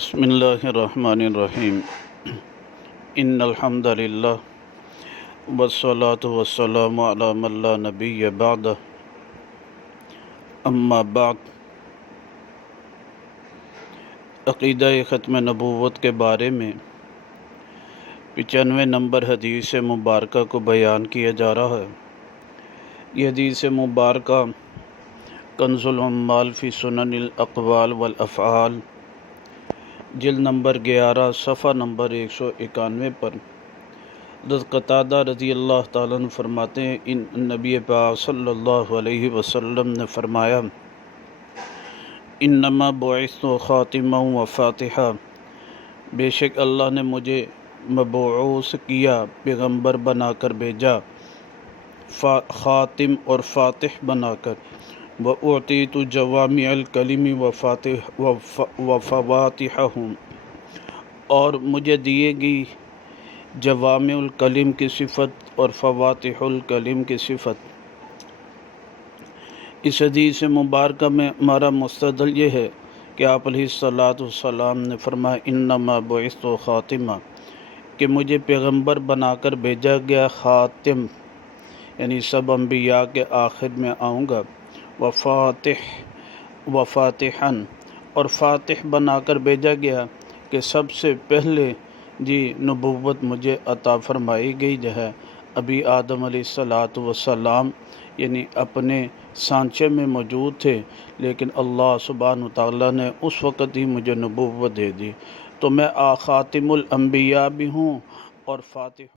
بسم اللہ الرحمن الرحیم ان الحمد للہ والصلاة والسلام علی من لا نبی بعد اما بعد۔ عقیدہ ختم نبوت کے بارے میں 95 نمبر حدیث مبارکہ کو بیان کیا جا رہا ہے۔ یہ حدیث مبارکہ کنز العمال فی سنن الاقوال والافعال جلد نمبر 11 صفحہ نمبر 191 پر حضرت قتادہ رضی اللہ تعالیٰ عنہ فرماتے ہیں، ان نبی پاک صلی اللہ علیہ وسلم نے فرمایا، انما بعثت خاتما و فاتحہ، بے شک اللہ نے مجھے مبعوث کیا، پیغمبر بنا کر بھیجا، خاتم اور فاتح بنا کر، وَأُعْطِيتُ جَوَامِعَ الْكَلِمِ وَفَوَاتِحَهُ، اور مجھے دیے گئی جوامع الکلم کی صفت اور فواتح الکلم کی صفت۔ اس حدیث مبارکہ میں ہمارا مستدل یہ ہے کہ آپ علیہ الصلاۃ والسلام نے فرمایا، انما بعثت خاتمہ، کہ مجھے پیغمبر بنا کر بھیجا گیا، خاتم یعنی سب انبیاء کے آخر میں آؤں گا، وفاتحاً، اور فاتح بنا کر بھیجا گیا کہ سب سے پہلے نبوت مجھے عطا فرمائی گئی جو ہے ابھی آدم علیہ الصلاۃ والسلام یعنی اپنے سانچے میں موجود تھے، لیکن اللہ سبحانہ وتعالیٰ نے اس وقت ہی مجھے نبوت دے دی، تو میں خاتم الانبیاء بھی ہوں اور فاتح